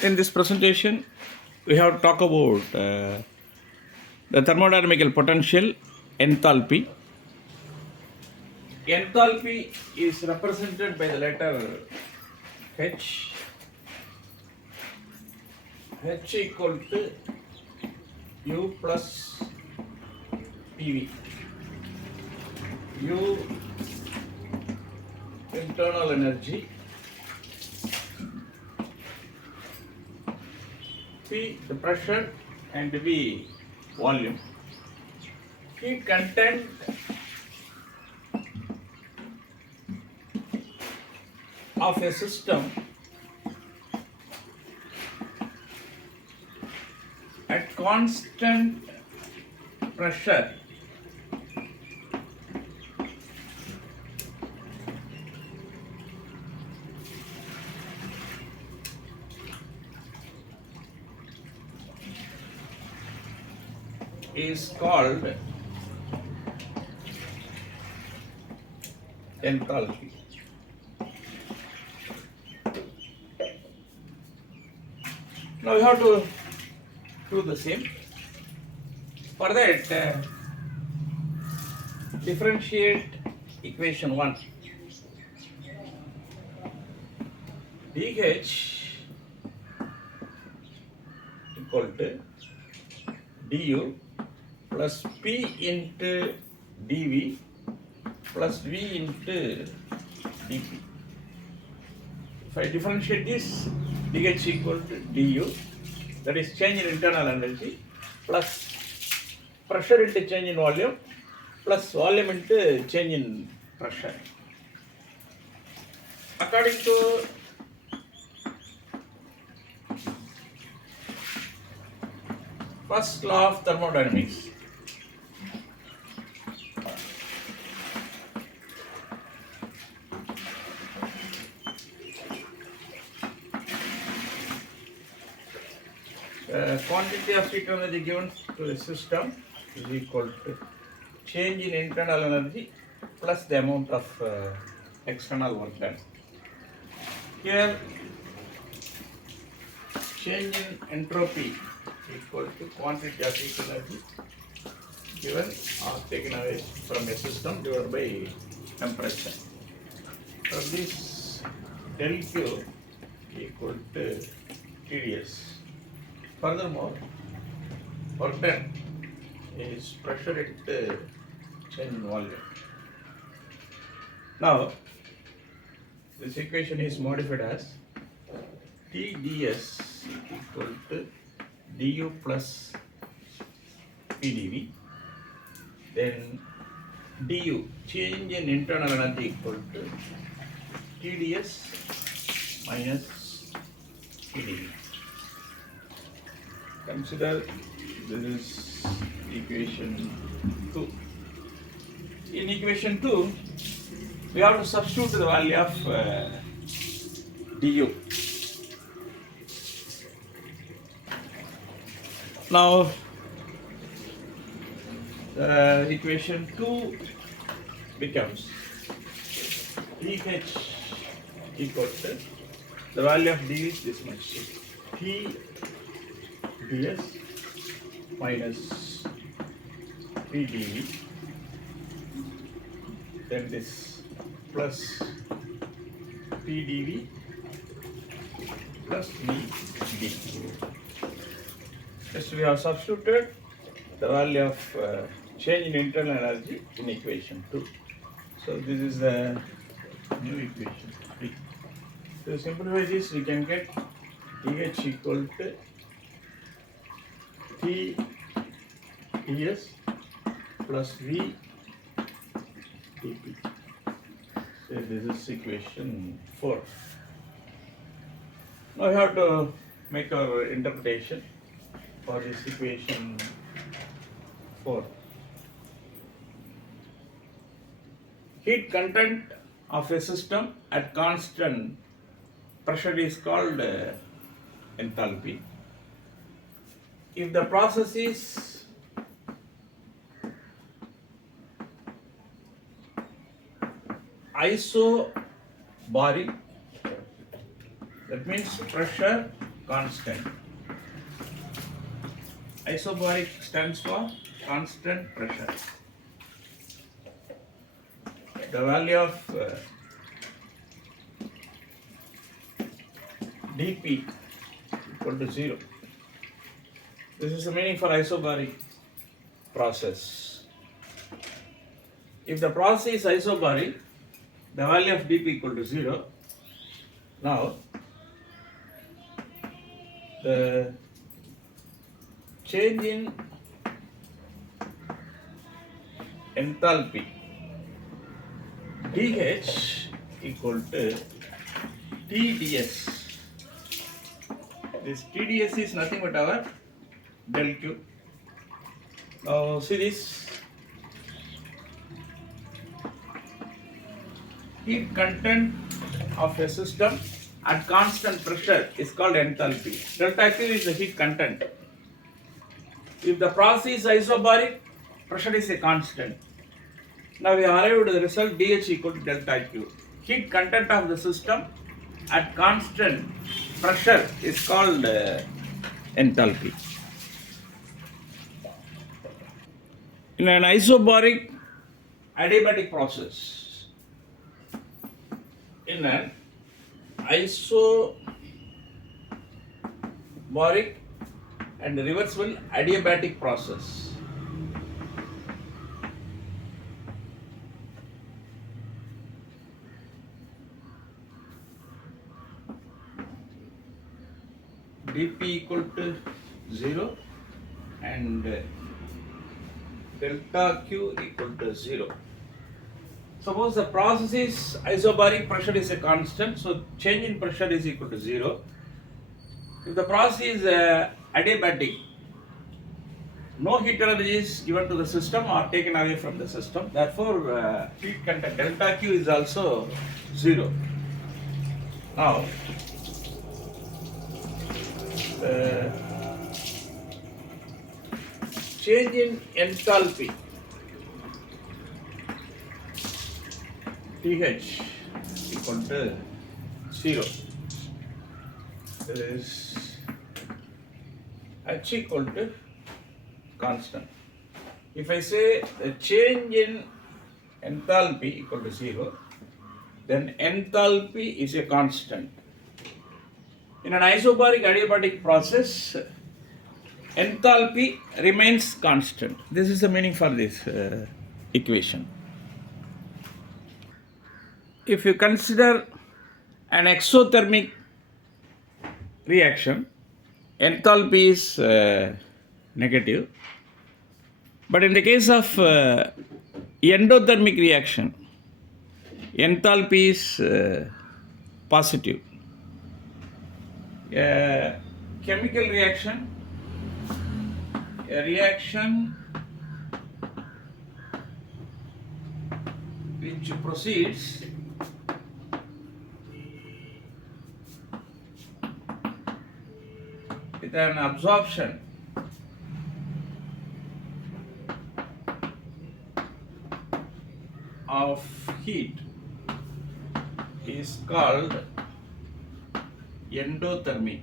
In this presentation, we have to talk about the thermodynamical potential enthalpy. Enthalpy is represented by the letter H. H equal to U plus PV. U internal energy, P the pressure, and V volume. Heat content of a system at constant pressure is called enthalpy. Now we have to do the same. For that, differentiate equation 1. dH equal to du plus P into dV plus V into dP. If I differentiate this, dH equal to du, that is change in internal energy, plus pressure into change in volume, plus volume into change in pressure. According to first law of thermodynamics, quantity of heat energy given to a system is equal to change in internal energy plus the amount of external work done. Here, change in entropy equal to quantity of heat energy given or taken away from a system divided by temperature. So this del Q equal to TdS. Furthermore, work done is pressure at change in volume. Now, this equation is modified as TdS equal to du plus PdV. Then du, change in internal energy equal to TdS minus PdV. Consider this is equation 2. In equation 2, we have to substitute the value of du. Now, equation 2 becomes dH equal to the value of d is this much, T ds minus PdV, then this plus PdV plus VD. Yes, we have substituted the value of change in internal energy in equation 2. So this is the new equation 3. So to simplify this, we can get dH equal to T ds plus V dP. So this is equation 4. Now we have to make our interpretation for this equation 4. Heat content of a system at constant pressure is called enthalpy. If the process is isobaric, that means pressure constant. Isobaric stands for constant pressure. The value of dP equal to 0. This is the meaning for isobaric process. If the process is isobaric, the value of dP equal to 0. Now, the change in enthalpy dH equal to TdS. This TdS is nothing but our del Q. Now see this heat content of a system at constant pressure is called enthalpy. Delta Q is the heat content. If the process is isobaric, pressure is a constant. Now we arrived at the result dH equal to delta Q. Heat content of the system at constant pressure is called enthalpy. In an isobaric adiabatic process, in an isobaric and reversible adiabatic process, dP equal to 0 and delta Q equal to 0. Suppose the process is isobaric, pressure is a constant, so change in pressure is equal to 0. If the process is adiabatic, no heat energy is given to the system or taken away from the system. Therefore, heat content delta Q is also 0. Now, change in enthalpy TH equal to 0. There is H equal to constant. If I say the change in enthalpy equal to 0, then enthalpy is a constant. In an isobaric adiabatic process, enthalpy remains constant. This is the meaning for this equation. If you consider an exothermic reaction, enthalpy is negative. But in the case of endothermic reaction, enthalpy is positive. A chemical reaction, a reaction which proceeds with an absorption of heat is called endothermic.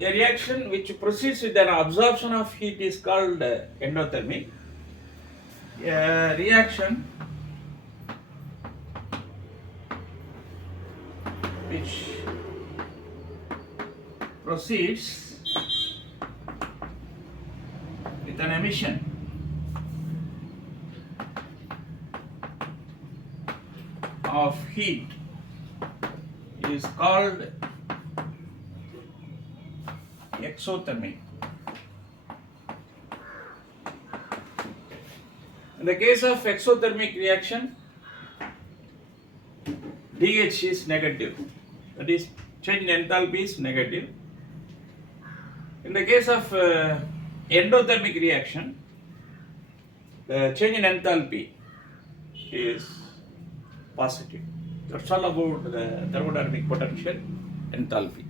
A reaction which proceeds with an absorption of heat is called endothermic. A reaction which proceeds with an emission of heat is called exothermic. In the case of exothermic reaction, dH is negative, that is, change in enthalpy is negative. In the case of endothermic reaction, the change in enthalpy is positive. That's all about the thermodynamic potential enthalpy.